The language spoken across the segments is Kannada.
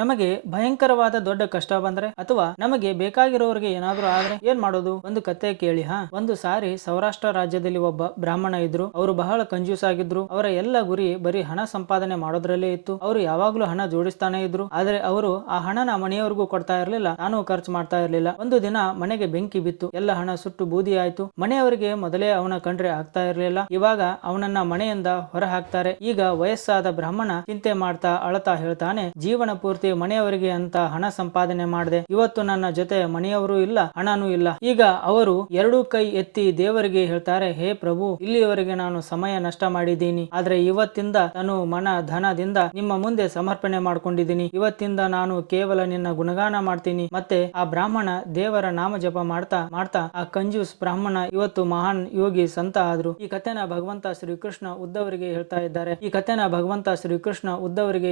ನಮಗೆ ಭಯಂಕರವಾದ ದೊಡ್ಡ ಕಷ್ಟ ಬಂದ್ರೆ ಅಥವಾ ನಮಗೆ ಬೇಕಾಗಿರೋರಿಗೆ ಏನಾದ್ರೂ ಆದ್ರೆ ಏನ್ ಮಾಡೋದು? ಒಂದು ಕತೆ ಕೇಳಿ. ಒಂದು ಸಾರಿ ಸೌರಾಷ್ಟ್ರ ರಾಜ್ಯದಲ್ಲಿ ಒಬ್ಬ ಬ್ರಾಹ್ಮಣ ಇದ್ರು. ಅವರು ಬಹಳ ಕಂಜೂಸ್ ಆಗಿದ್ರು. ಅವರ ಎಲ್ಲ ಗುರಿ ಬರೀ ಹಣ ಸಂಪಾದನೆ ಮಾಡೋದ್ರಲ್ಲೇ ಇತ್ತು. ಅವರು ಯಾವಾಗ್ಲೂ ಹಣ ಜೋಡಿಸ್ತಾನೆ ಇದ್ರು. ಆದ್ರೆ ಅವರು ಆ ಹಣನ ಮನೆಯವರಿಗೂ ಕೊಡ್ತಾ ಇರ್ಲಿಲ್ಲ, ತಾನು ಖರ್ಚು ಮಾಡ್ತಾ ಇರ್ಲಿಲ್ಲ. ಒಂದು ದಿನ ಮನೆಗೆ ಬೆಂಕಿ ಬಿತ್ತು. ಎಲ್ಲ ಹಣ ಸುಟ್ಟು ಬೂದಿ ಆಯ್ತು. ಮನೆಯವರಿಗೆ ಮೊದಲೇ ಅವನ ಕಂಡ್ರೆ ಆಗ್ತಾ ಇರ್ಲಿಲ್ಲ. ಇವಾಗ ಅವನನ್ನ ಮನೆಯಿಂದ ಹೊರ ಹಾಕ್ತಾರೆ. ಈಗ ವಯಸ್ಸಾದ ಬ್ರಾಹ್ಮಣ ಚಿಂತೆ ಮಾಡ್ತಾ ಅಳತಾ ಹೇಳ್ತಾನೆ, ಜೀವನ ಪೂರ್ತಿ ಮನೆಯವರಿಗೆ ಅಂತ ಹಣ ಸಂಪಾದನೆ ಮಾಡಿದೆ. ಇವತ್ತು ನನ್ನ ಜೊತೆ ಮನೆಯವರು ಇಲ್ಲ, ಹಣನೂ ಇಲ್ಲ. ಈಗ ಅವರು ಎರಡೂ ಕೈ ಎತ್ತಿ ದೇವರಿಗೆ ಹೇಳ್ತಾರೆ, ಹೇ ಪ್ರಭು, ಇಲ್ಲಿಯವರೆಗೆ ನಾನು ಸಮಯ ನಷ್ಟ ಮಾಡಿದ್ದೀನಿ. ಆದ್ರೆ ಇವತ್ತಿಂದ ತನು ಮನ ಧನದಿಂದ ನಿಮ್ಮ ಮುಂದೆ ಸಮರ್ಪಣೆ ಮಾಡ್ಕೊಂಡಿದ್ದೀನಿ. ಇವತ್ತಿಂದ ನಾನು ಕೇವಲ ನಿನ್ನ ಗುಣಗಾನ ಮಾಡ್ತೀನಿ. ಮತ್ತೆ ಆ ಬ್ರಾಹ್ಮಣ ದೇವರ ನಾಮ ಜಪ ಮಾಡ್ತಾ ಮಾಡ್ತಾ ಆ ಕಂಜೂಸ್ ಬ್ರಾಹ್ಮಣ ಇವತ್ತು ಮಹಾನ್ ಯೋಗಿ ಸಂತ ಆದ್ರು. ಈ ಕಥೆನ ಭಗವಂತ ಶ್ರೀಕೃಷ್ಣ ಉದ್ದವರಿಗೆ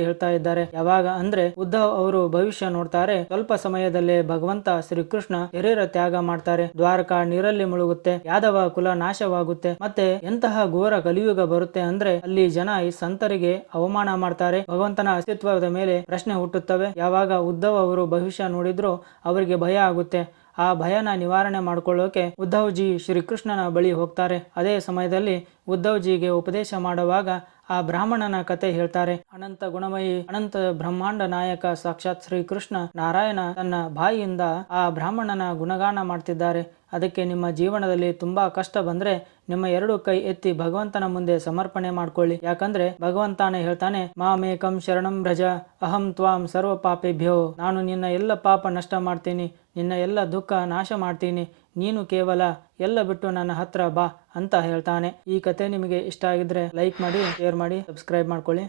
ಹೇಳ್ತಾ ಇದ್ದಾರೆ. ಯಾವಾಗ ಅಂದ್ರೆ ಉದ್ಧವ್ ಅವರು ಭವಿಷ್ಯ ನೋಡ್ತಾರೆ. ಸ್ವಲ್ಪ ಸಮಯದಲ್ಲೇ ಭಗವಂತ ಶ್ರೀಕೃಷ್ಣ ಶರೀರ ತ್ಯಾಗ ಮಾಡ್ತಾರೆ. ದ್ವಾರಕಾ ನೀರಲ್ಲಿ ಮುಳುಗುತ್ತೆ. ಯಾದವ ಕುಲ ನಾಶವಾಗುತ್ತೆ. ಮತ್ತೆ ಎಂತಹ ಘೋರ ಕಲಿಯುಗ ಬರುತ್ತೆ ಅಂದ್ರೆ ಅಲ್ಲಿ ಜನ ಈ ಸಂತರಿಗೆ ಅವಮಾನ ಮಾಡ್ತಾರೆ. ಭಗವಂತನ ಅಸ್ತಿತ್ವದ ಮೇಲೆ ಪ್ರಶ್ನೆ ಹುಟ್ಟುತ್ತವೆ. ಯಾವಾಗ ಉದ್ಧವ್ ಅವರು ಭವಿಷ್ಯ ನೋಡಿದ್ರು ಅವರಿಗೆ ಭಯ ಆಗುತ್ತೆ. ಆ ಭಯನ ನಿವಾರಣೆ ಮಾಡ್ಕೊಳ್ಳೋಕೆ ಉದ್ಧವ್ಜಿ ಶ್ರೀಕೃಷ್ಣನ ಬಳಿ ಹೋಗ್ತಾರೆ. ಅದೇ ಸಮಯದಲ್ಲಿ ಉದ್ಧವ್ಜಿಗೆ ಉಪದೇಶ ಮಾಡುವಾಗ ಆ ಬ್ರಾಹ್ಮಣನ ಕತೆ ಹೇಳ್ತಾರೆ. ಅನಂತ ಗುಣಮಯಿ, ಅನಂತ ಬ್ರಹ್ಮಾಂಡ ನಾಯಕ ಸಾಕ್ಷಾತ್ ಶ್ರೀಕೃಷ್ಣ ನಾರಾಯಣ ತನ್ನ ಬಾಯಿಯಿಂದ ಆ ಬ್ರಾಹ್ಮಣನ ಗುಣಗಾನ ಮಾಡ್ತಿದ್ದಾರೆ. ಅದಕ್ಕೆ ನಿಮ್ಮ ಜೀವನದಲ್ಲಿ ತುಂಬಾ ಕಷ್ಟ ಬಂದ್ರೆ ನಿಮ್ಮ ಎರಡು ಕೈ ಎತ್ತಿ ಭಗವಂತನ ಮುಂದೆ ಸಮರ್ಪಣೆ ಮಾಡ್ಕೊಳ್ಳಿ. ಯಾಕಂದ್ರೆ ಭಗವಂತನೇ ಹೇಳ್ತಾನೆ, ಮಾಮೇಕಂ ಶರಣಂ ಭ್ರಜ ಅಹಂ ತ್ವಾಂ ಸರ್ವ ಪಾಪೇಭ್ಯೋ. ನಾನು ನಿನ್ನ ಎಲ್ಲ ಪಾಪ ನಷ್ಟ ಮಾಡ್ತೀನಿ, ನಿನ್ನ ಎಲ್ಲ ದುಃಖ ನಾಶ ಮಾಡ್ತೀನಿ. ನೀನು ಕೇವಲ ಎಲ್ಲ ಬಿಟ್ಟು ನನ್ನ ಹತ್ರ ಬಾ ಅಂತ ಹೇಳ್ತಾನೆ. ಈ ಕತೆ ನಿಮಗೆ ಇಷ್ಟ ಆಗಿದ್ರೆ ಲೈಕ್ ಮಾಡಿ, ಶೇರ್ ಮಾಡಿ, ಸಬ್ಸ್ಕ್ರೈಬ್ ಮಾಡ್ಕೊಳ್ಳಿ.